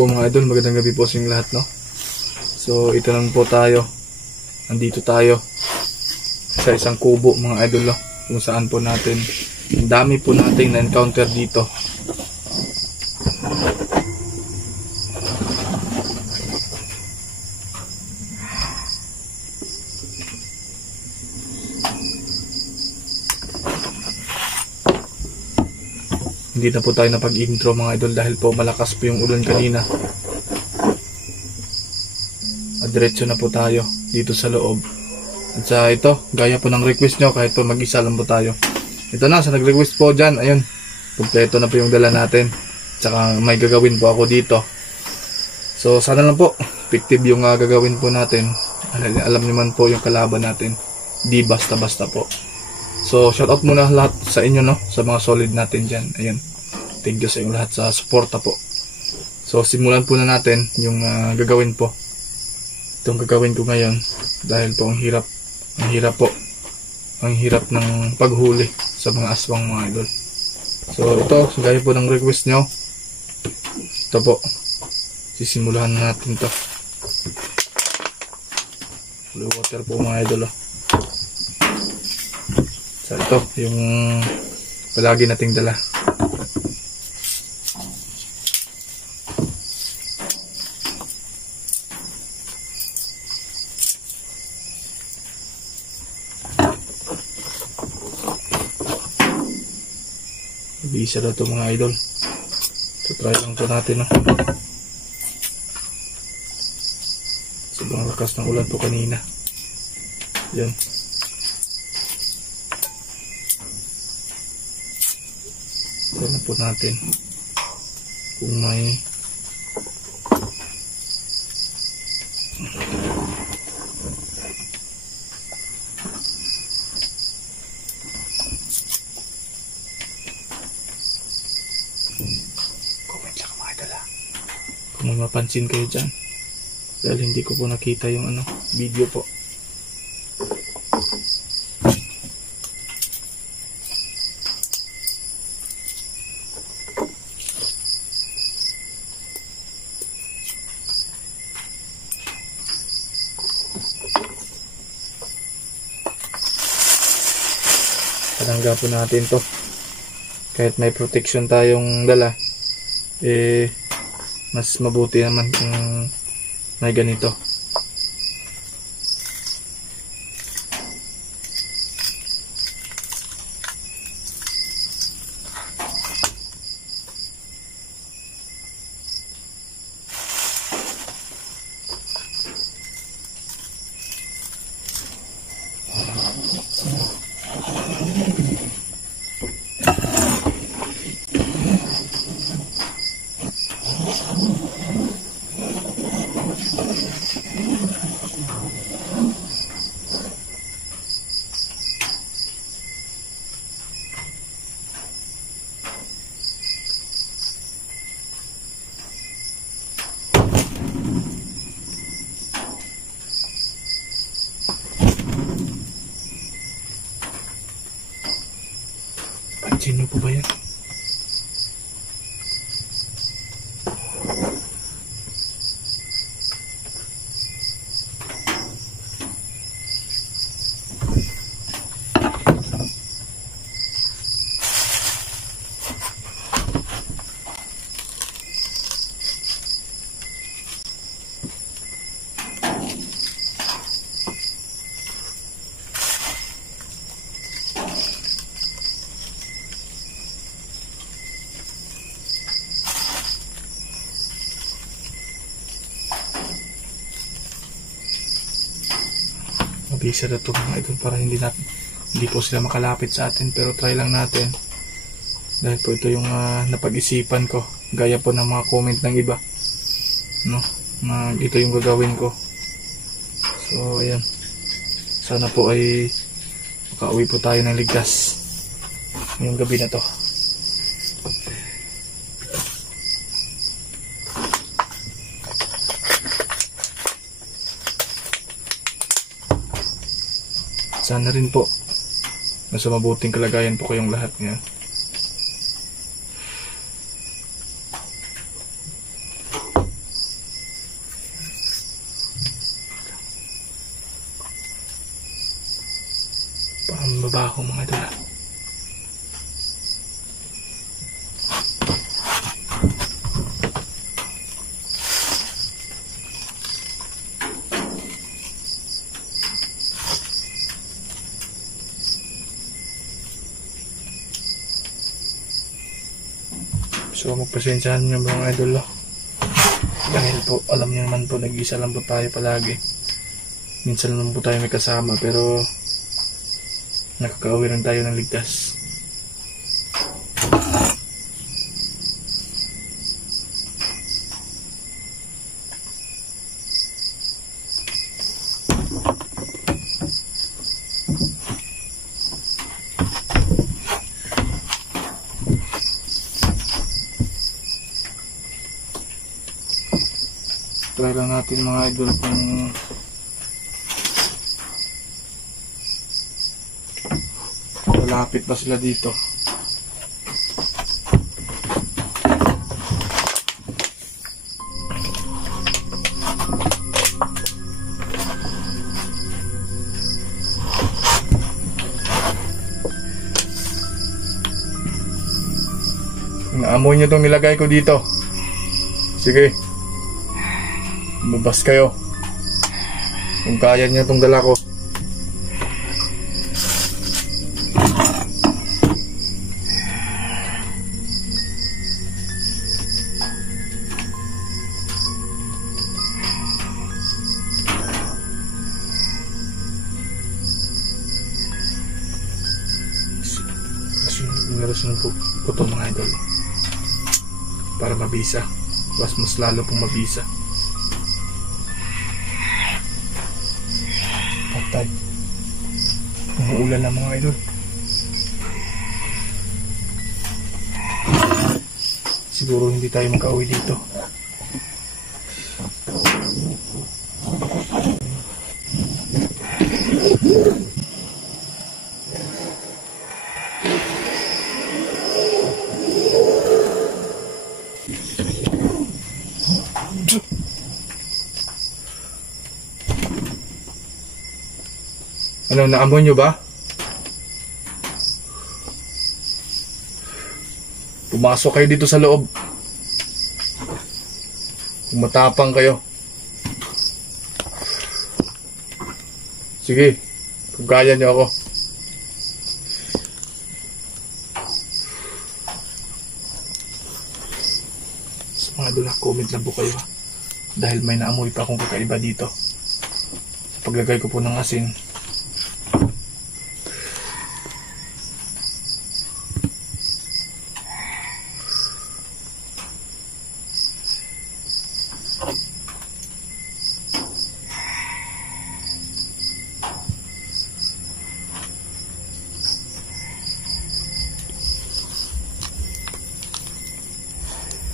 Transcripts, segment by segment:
po mga idol, magandang gabi po sa inyong lahat, no? So ito lang po tayo. Nandito tayo sa isang kubo mga idol, no? Kung saan po natin, ang dami po nating na-encounter dito. Hindi na po tayo napag-intro mga idol dahil po malakas po yung ulan kanina. At diretso na po tayo dito sa loob. At sa ito, gaya po ng request nyo, kahit po mag-isa lang po tayo. Ito na, sa nag-request po dyan, ayun, kompleto na po yung dala natin. Tsaka may gagawin po ako dito. So sana lang po, effective yung gagawin po natin. Alam naman po yung kalaban natin. Di basta-basta po. So shoutout muna lahat sa inyo, no, sa mga solid natin dyan. Ayun, thank you sa inyo lahat sa suporta po. So simulan po na natin yung gagawin po. Itong gagawin ko ngayon dahil po ang hirap po, ang hirap ng paghuli sa mga aswang mga idol. So ito, gaya po ng request nyo, ito po, sisimulan natin to. Blue water po mga idol, oh. So ito yung palagi nating dala. Isa daw ito mga idol. So try lang po natin, no? Sobrang lakas ng ulan po kanina. Yan. Try na po natin kung may kung mapansin kayo dyan dahil hindi ko po nakita yung video po. Palangga po natin to kahit may protection tayong dala, mas mabuti naman kung may ganito. Pansin nyo po ba yan? Mabisa na ito mga idol para hindi po sila makalapit sa atin, pero try lang natin dahil po ito yung napag-isipan ko gaya po ng mga comment ng iba, no, na ito yung gagawin ko. So ayan, sana po ay makauwi po tayo ng ligtas ngayong gabi na to. Sana rin po nasa mabuting kalagayan po kayong lahat ngayon. mabaho mga idol. So magpasensyahan nyo mga idol. Dahil po alam nyo naman po, nag-isa lang po tayo palagi. Minsan lang po tayo may kasama, pero nakakauwi rin tayo ng ligtas. Try lang natin mga idol kung malapit ba sila dito. Naamoy nyo itong nilagay ko dito. Sige, lumabas kayo kung kaya nyo itong dala ko. Kasi po ito mga idol, para mabisa, mas lalo pong mabisa. Patay, umuulan na mga idol. Siguro hindi tayo makauwi dito. Ano, naamoy nyo ba? Pumasok kayo dito sa loob. Kung matapang kayo. Sige, kung kaya nyo ako. Sa mga idol, comment lang po kayo. Dahil may naamoy pa akong kakaiba dito. Sa paglagay ko po ng asin.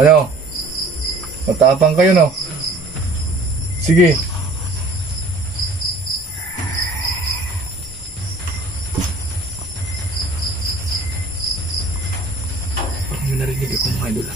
Ano? Matapang kayo, no? Sige. Parang may narinig ako mga idol.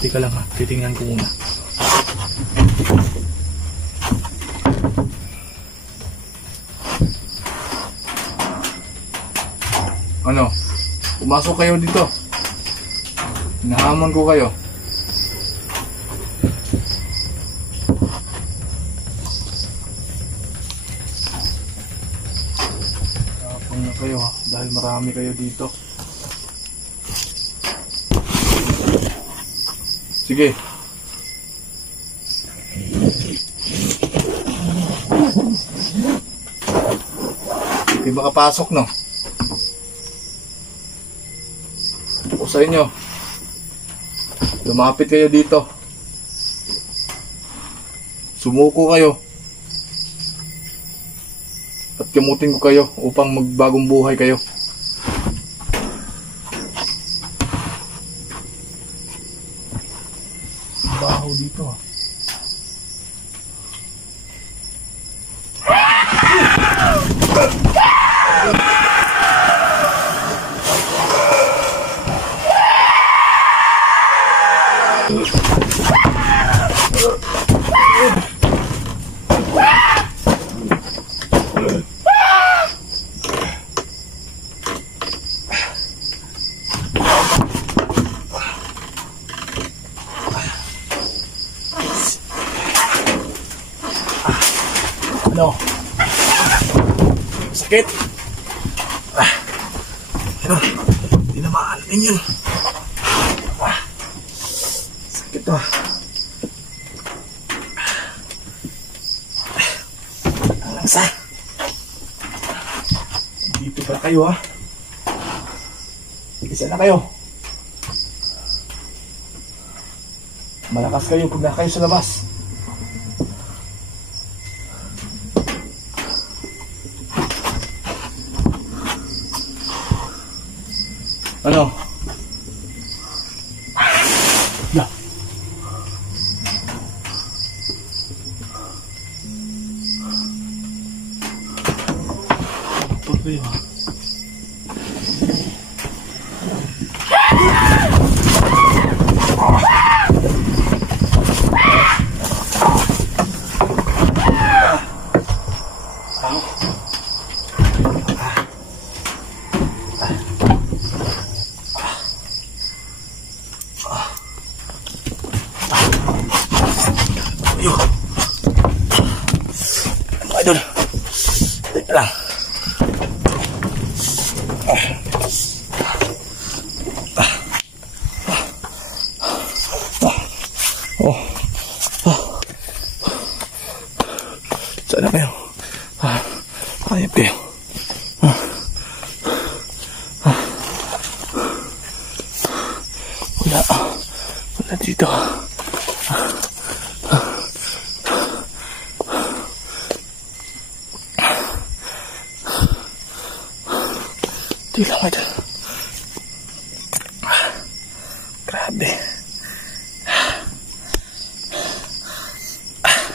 Teka lang ha, titingnan ko muna. Ano? Pumasok kayo dito. Hinahamon ko kayo. Tapang na kayo ha, dahil marami kayo dito. Sige. Hindi makapasok, no? O sa inyo, lumapit kayo dito. Sumuko kayo. At gamutin ko kayo upang magbagong buhay kayo. Baho dito ah. Ano? Sakit. Ano? Hindi na maalamin yun. Sakit to. Ang langsa. Dito pala kayo ha. Isa na kayo. Malakas kayo pag na kayo sa labas. Ano? Ya. Pagkayo ha. Idol, teka lang. Saan na kayo? Hayop kayo. Wala dito. Di lang ito. Grabe.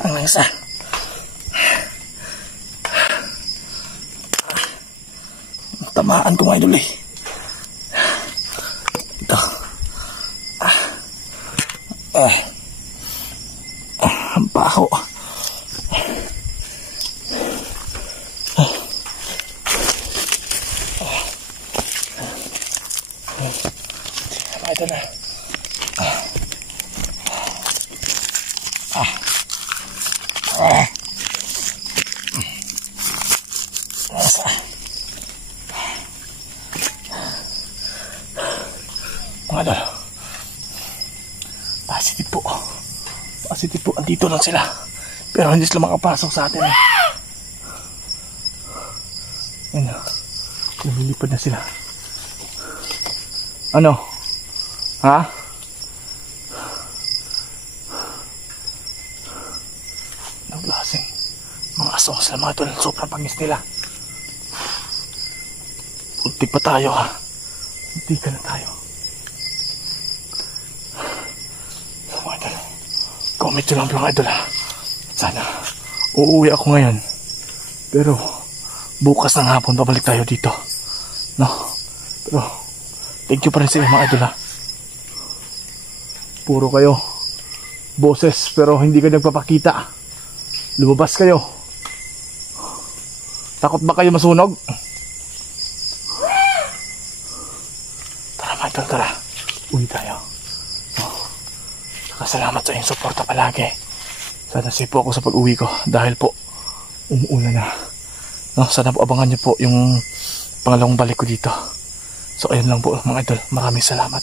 Ang langsa. Tamaan ko mga idol eh. Ito. Ang baho. Ito na. Mga idol. Positive po. Positive po. Andito lang sila. Pero hindi sila makapasok sa atin. Ano? Lumilipad na sila. Ano? Ha? Naglasing. Mga asong sila mga idol. Sobrang pangis nila. Puntik pa tayo ha. Puntik ka na tayo. Mga idol. Comment nyo lang mga idol ha. Sana uuwi ako ngayon. Pero bukas ng hapon babalik tayo dito. No? Pero thank you pa rin sa mga idol ha. Puro kayo boses pero hindi kayo nagpapakita. Lumabas kayo. Takot ba kayo masunog? Tara mga idol, tara. Uwi tayo. Salamat sa inyong suporta palagi. Sana safe po ako sa pag-uwi ko dahil po umuulan na. No, sana po abangan niyo po yung pangalawang balik ko dito. So ayun lang po mga idol. Maraming salamat.